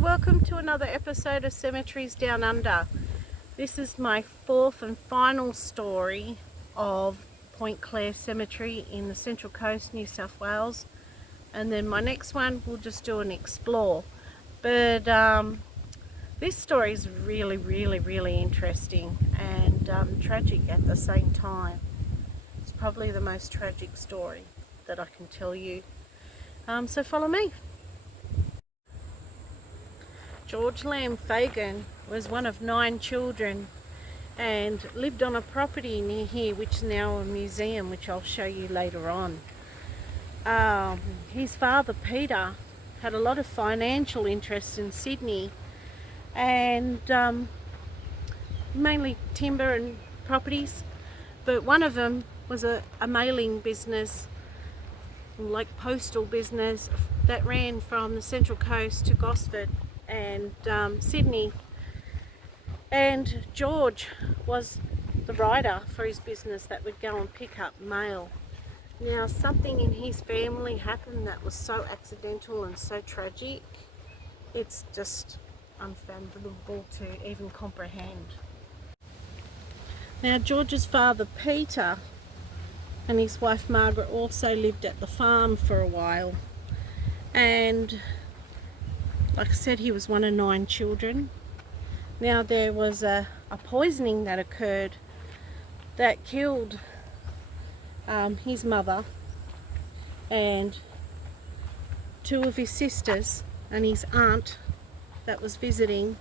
welcome to another episode of Cemeteries Down Under. This is my fourth and final story of Point Clare Cemetery in the Central Coast, New South Wales. And then my next one, we'll just do an explore. But this story is really interesting and tragic at the same time. It's probably the most tragic story that I can tell you. So follow me. George Lamb Fagan was one of 9 children and lived on a property near here which is now a museum, which I'll show you later on. His father Peter had a lot of financial interests in Sydney and mainly timber and properties, but one of them was a mailing business, like postal business, that ran from the Central Coast to Gosford and Sydney. And George was the rider for his business that would go and pick up mail. Now, something in his family happened that was so accidental and so tragic, it's just unfathomable to even comprehend. Now, George's father Peter and his wife Margaret also lived at the farm for a while, and like I said, he was one of 9 children. Now, there was a poisoning that occurred that killed his mother and 2 of his sisters and his aunt that was visiting,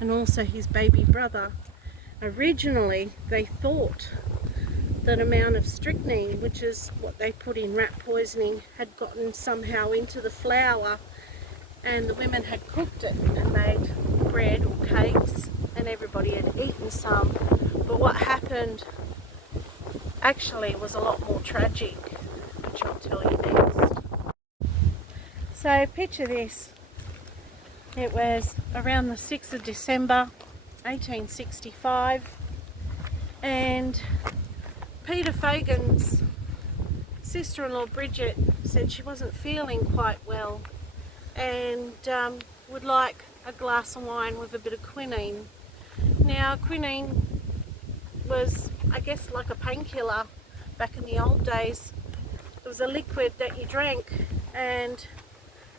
and also his baby brother. Originally, they thought that amount of strychnine, which is what they put in rat poisoning, had gotten somehow into the flour, and the women had cooked it and made bread or cakes, and everybody had eaten some. But what happened actually was a lot more tragic, which I'll tell you next. So picture this. It was around the 6th of December 1865, and Peter Fagan's sister-in-law Bridget said she wasn't feeling quite well and would like a glass of wine with a bit of quinine. Now, quinine was, I guess, like a painkiller back in the old days. It was a liquid that you drank, and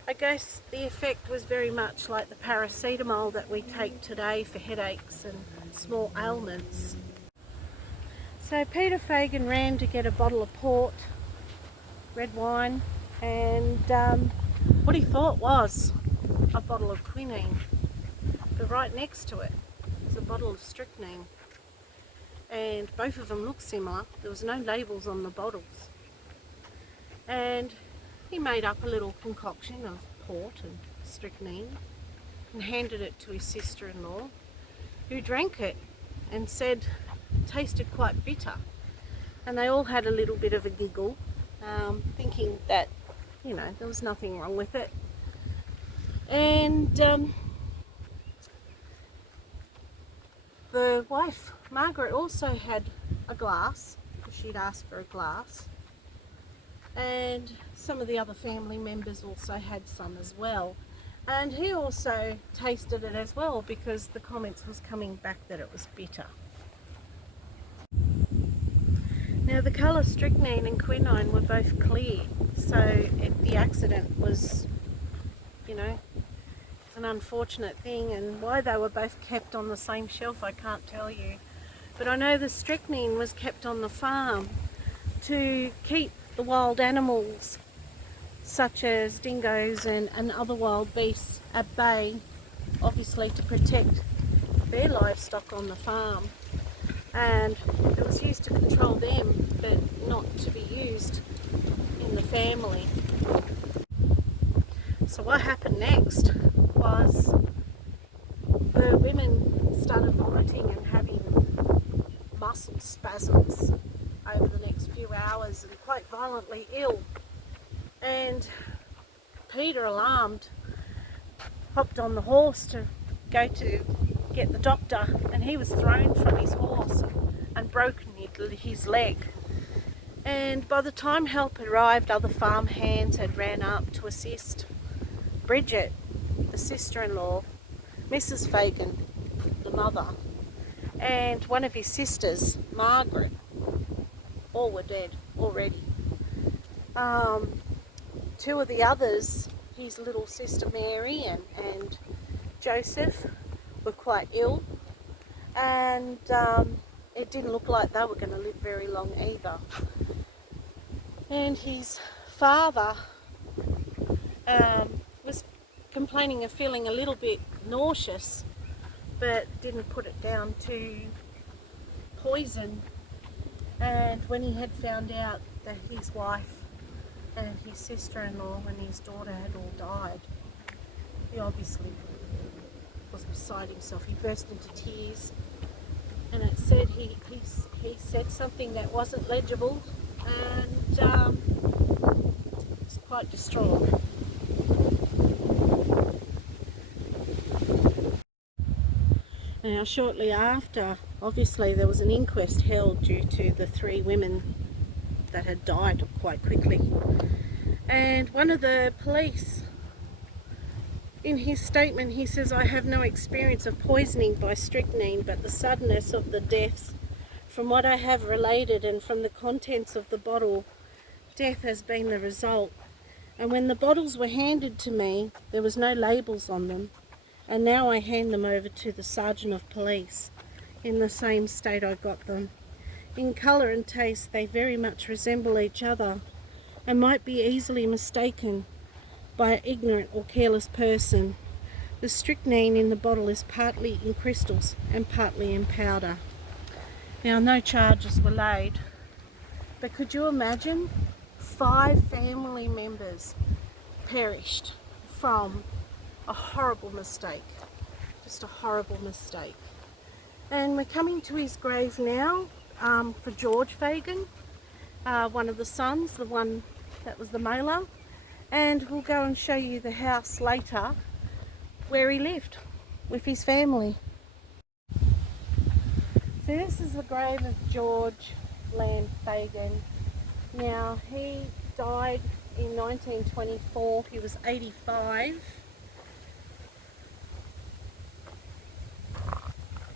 I guess the effect was very much like the paracetamol that we take today for headaches and small ailments. So Peter Fagan ran to get a bottle of port, red wine, and what he thought was a bottle of quinine, but right next to it was a bottle of strychnine, and both of them looked similar. There was no labels on the bottles, and he made up a little concoction of port and strychnine and handed it to his sister-in-law, who drank it and said it tasted quite bitter. And they all had a little bit of a giggle, thinking that, you know, there was nothing wrong with it. And the wife Margaret also had a glass, because she'd asked for a glass, and some of the other family members also had some as well, and he also tasted it as well, because the comments was coming back that it was bitter. Now, the colour strychnine and quinine were both clear, so the accident was, you know, an unfortunate thing, and why they were both kept on the same shelf I can't tell you. But I know the strychnine was kept on the farm to keep the wild animals such as dingoes and other wild beasts at bay, obviously to protect their livestock on the farm. And it was used to control them, but not to be used in the family. So what happened next was the women started vomiting and having muscle spasms over the next few hours, and quite violently ill. And Peter, alarmed, hopped on the horse to go to get the doctor, and he was thrown from his horse and broken his leg. And by the time help arrived, other farm hands had ran up to assist Bridget, a sister-in-law, Mrs. Fagan, the mother, and one of his sisters, Margaret. All were dead already. Two of the others, his little sister Mary and Joseph, were quite ill, and it didn't look like they were going to live very long either. And his father was complaining of feeling a little bit nauseous, but didn't put it down to poison. And when he had found out that his wife and his sister-in-law and his daughter had all died, he obviously was beside himself. He burst into tears, and it said he said something that wasn't legible, and was quite distraught. Now, shortly after, obviously there was an inquest held due to the 3 women that had died quite quickly. And one of the police, in his statement, he says, "I have no experience of poisoning by strychnine, but the suddenness of the deaths, from what I have related and from the contents of the bottle, death has been the result. And when the bottles were handed to me, there was no labels on them. And now I hand them over to the Sergeant of Police in the same state I got them. In colour and taste they very much resemble each other and might be easily mistaken by an ignorant or careless person. The strychnine in the bottle is partly in crystals and partly in powder." Now, no charges were laid, but could you imagine 5 family members perished from a horrible mistake, just a horrible mistake. And we're coming to his grave now for George Fagan, one of the sons, the one that was the mailer, and we'll go and show you the house later where he lived with his family. So this is the grave of George Lamb Fagan. Now, he died in 1924, he was 85.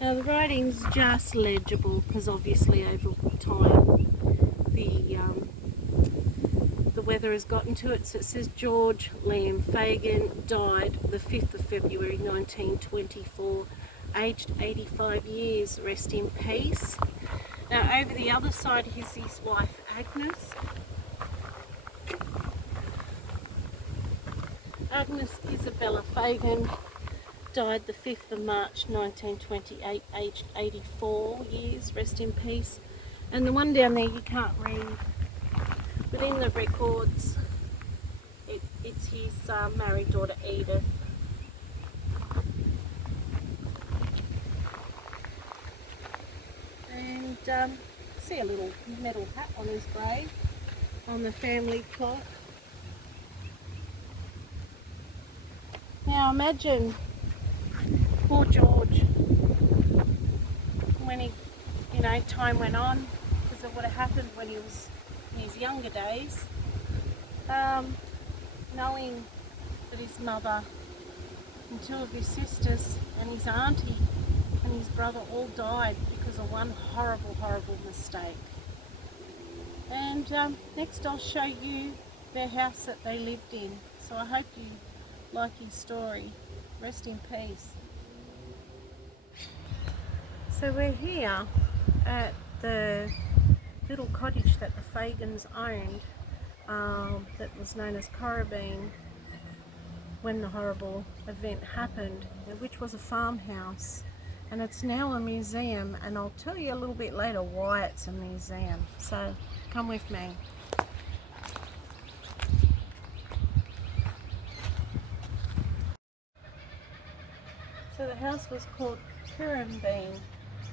Now the writing's just legible because obviously over time the weather has gotten to it. So it says George Lamb Fagan died the 5th of February 1924, aged 85 years, rest in peace. Now over the other side is his wife Agnes. Agnes Isabella Fagan died the 5th of March 1928, aged 84 years, rest in peace. And the one down there you can't read, but in the records it's his married daughter Edith. And see a little metal hat on his grave on the family plot. Now imagine poor George, when he, time went on, because of what had happened when he was in his younger days, knowing that his mother and 2 of his sisters and his auntie and his brother all died because of one horrible, horrible mistake. And next I'll show you their house that they lived in. So I hope you like his story. Rest in peace. So we're here at the little cottage that the Fagans owned, that was known as Corrabeen when the horrible event happened, which was a farmhouse, and it's now a museum, and I'll tell you a little bit later why it's a museum. So come with me. So the house was called Currambeen,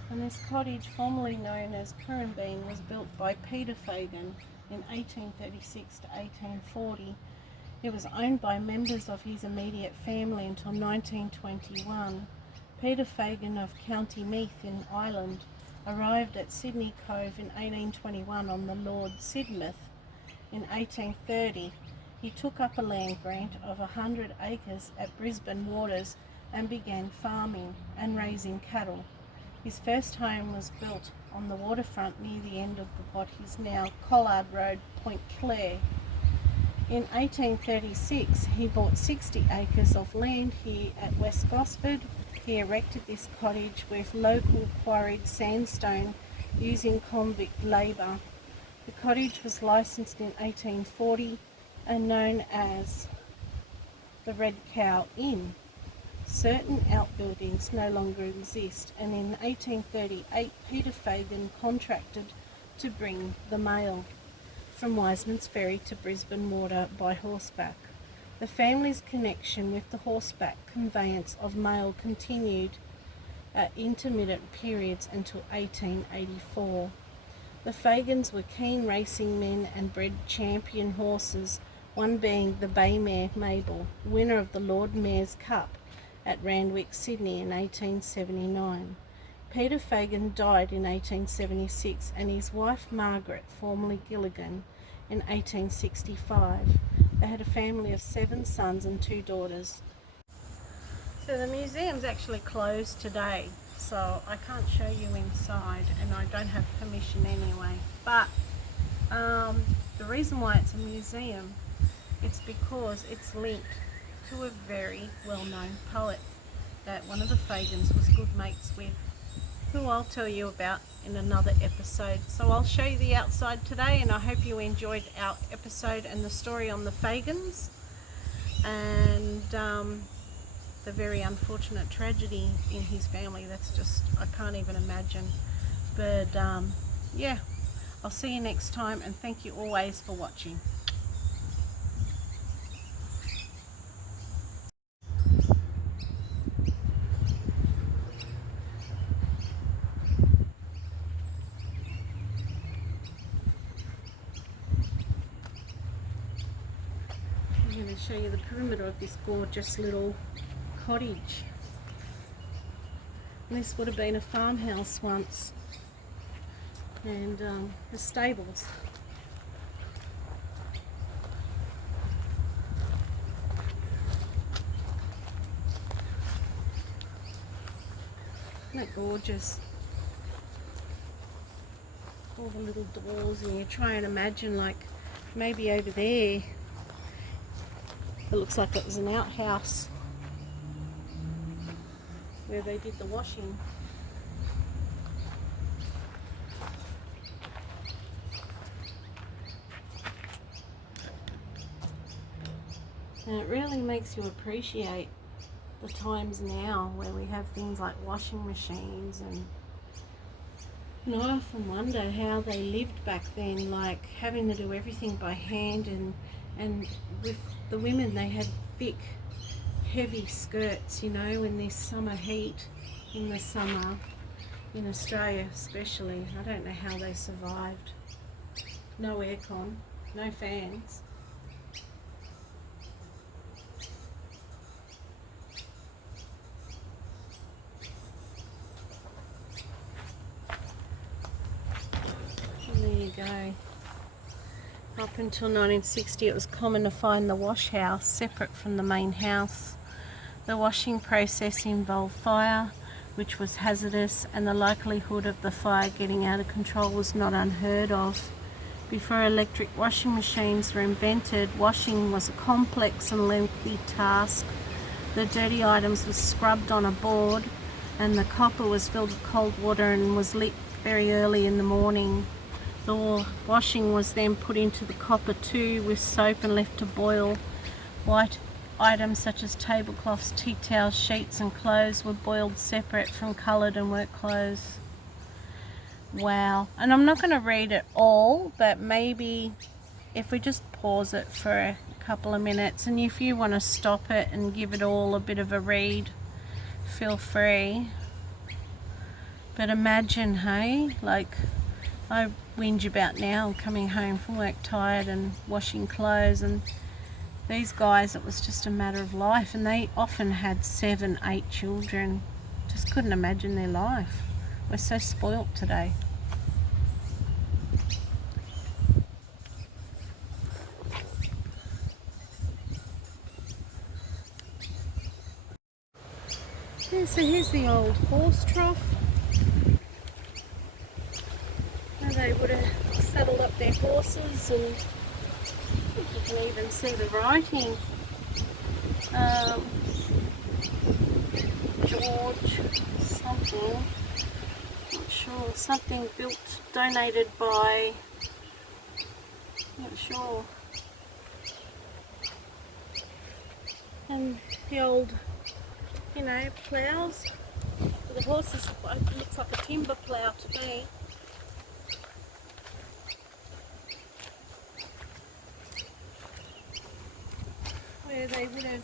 and this cottage, formerly known as Currambeen, was built by Peter Fagan in 1836 to 1840. It was owned by members of his immediate family until 1921. Peter Fagan of County Meath in Ireland arrived at Sydney Cove in 1821 on the Lord Sidmouth in 1830. he took up a land grant of 100 acres at Brisbane Waters and began farming and raising cattle. His first home was built on the waterfront near the end of what is now Collard Road, Point Clare. In 1836, he bought 60 acres of land here at West Gosford. He erected this cottage with local quarried sandstone using convict labour. The cottage was licensed in 1840 and known as the Red Cow Inn. Certain outbuildings no longer exist, and in 1838 Peter Fagan contracted to bring the mail from Wiseman's Ferry to Brisbane Water by horseback. The family's connection with the horseback conveyance of mail continued at intermittent periods until 1884. The Fagans were keen racing men and bred champion horses, one being the bay mare Mabel, winner of the Lord Mayor's Cup at Randwick, Sydney in 1879. Peter Fagan died in 1876 and his wife Margaret, formerly Gilligan, in 1865. They had a family of 7 sons and 2 daughters. So the museum's actually closed today, so I can't show you inside and I don't have permission anyway. But the reason why it's a museum, it's because it's linked to a very well-known poet that one of the Fagans was good mates with, who I'll tell you about in another episode. So I'll show you the outside today, and I hope you enjoyed our episode and the story on the Fagans and the very unfortunate tragedy in his family. That's just, I can't even imagine. But yeah, I'll see you next time, and thank you always for watching. I'm going to show you the perimeter of this gorgeous little cottage. And this would have been a farmhouse once, and the stables. Isn't that gorgeous? All the little doors, and you try and imagine, like, maybe over there it looks like it was an outhouse where they did the washing. And it really makes you appreciate the times now where we have things like washing machines, and I often wonder how they lived back then, like having to do everything by hand, and with the women they had thick heavy skirts, you know, in this summer heat in the summer in Australia especially. I don't know how they survived. No aircon, no fans. And there you go. Up until 1960 it was common to find the wash house separate from the main house. The washing process involved fire, which was hazardous, and the likelihood of the fire getting out of control was not unheard of. Before electric washing machines were invented, washing was a complex and lengthy task. The dirty items were scrubbed on a board, and the copper was filled with cold water and was lit very early in the morning. The washing was then put into the copper too with soap and left to boil. White items such as tablecloths, tea towels, sheets and clothes were boiled separate from coloured and work clothes. Wow. And I'm not going to read it all, but maybe if we just pause it for a couple of minutes, and if you want to stop it and give it all a bit of a read, feel free. But imagine, hey, like I whinge about now coming home from work tired and washing clothes, and these guys, it was just a matter of life, and they often had 7, 8 children. Just couldn't imagine their life. We're so spoilt today. Yeah, so here's the old horse trough. Where they would have saddled up their horses, and you can even see the writing. George something, not sure, something built, donated by, not sure. And the old, you know, ploughs for the horses. It looks like a timber plough to me. Where they would have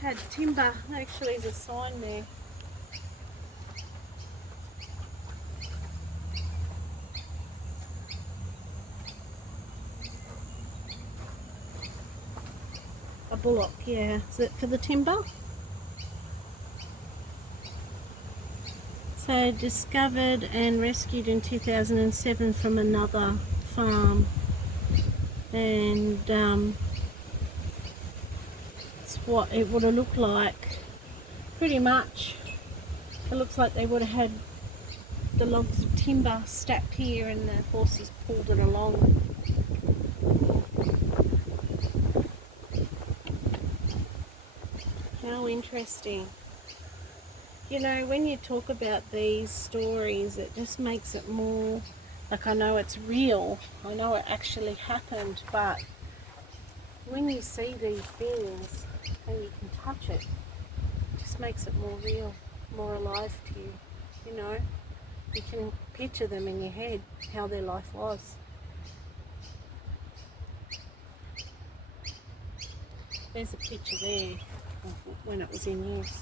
had timber. Actually, there's a sign there. A bullock, yeah. Is it for the timber? So discovered and rescued in 2007 from another farm, and it's what it would have looked like. Pretty much, it looks like they would have had the logs of timber stacked here, and the horses pulled it along. How interesting. You know, when you talk about these stories, it just makes it more, like, I know it's real, I know it actually happened, but when you see these things and you can touch it, it just makes it more real, more alive to you, you know. You can picture them in your head, how their life was. There's a picture there of when it was in use.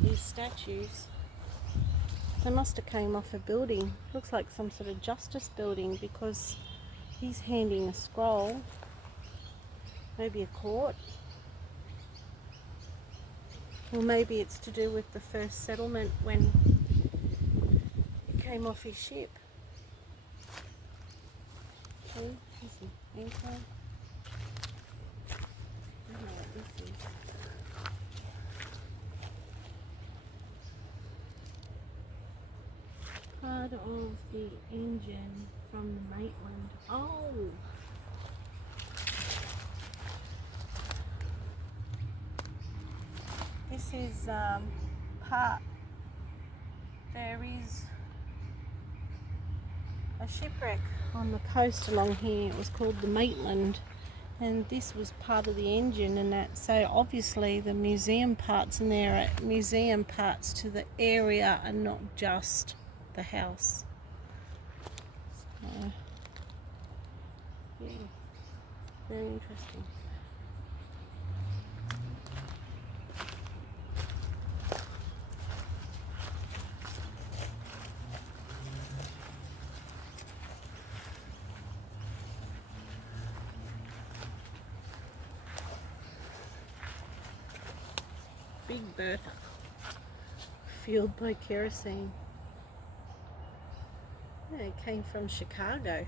These statues, they must have came off a building. Looks like some sort of justice building, because he's handing a scroll. Maybe a court, or maybe it's to do with the first settlement when he came off his ship. Okay, here's an anchor. I don't know what this is. Part of the engine from the Maitland. Oh! This is part. There is a shipwreck on the coast along here. It was called the Maitland, and this was part of the engine and that. So obviously the museum parts in there are museum parts to the area and not just the house. So, yeah, very interesting. Big Bertha, fueled by kerosene. Yeah, it came from Chicago.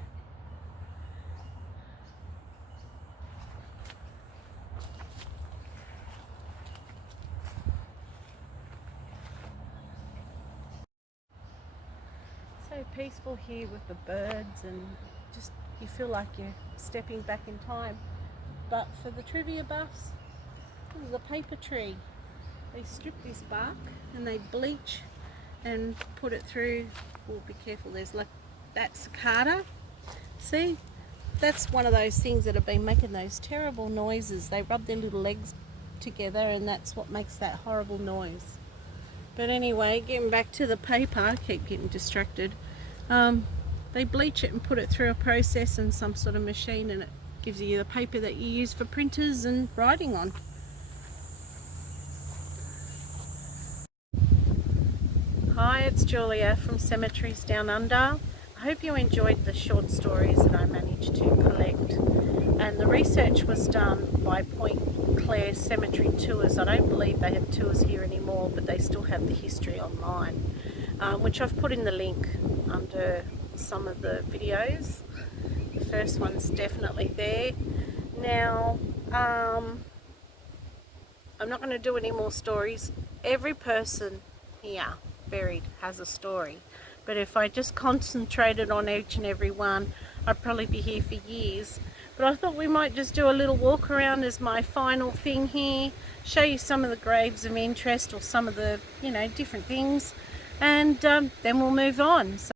So peaceful here with the birds, and just you feel like you're stepping back in time. But for the trivia buffs, this is a paper tree. They strip this bark and they bleach and put it through. Oh, be careful, there's like that cicada. See, that's one of those things that have been making those terrible noises. They rub their little legs together and that's what makes that horrible noise. But anyway, getting back to the paper, I keep getting distracted. They bleach it and put it through a process and some sort of machine, and it gives you the paper that you use for printers and writing on. Hi, it's Julia from Cemeteries Down Under. I hope you enjoyed the short stories that I managed to collect. And the research was done by Point Clare Cemetery Tours. I don't believe they have tours here anymore, but they still have the history online, which I've put in the link under some of the videos. The first one's definitely there. Now, I'm not going to do any more stories. Every person here buried has a story, but if I just concentrated on each and every one, I'd probably be here for years. But I thought we might just do a little walk around as my final thing here, show you some of the graves of interest or some of the, different things, and then we'll move on. So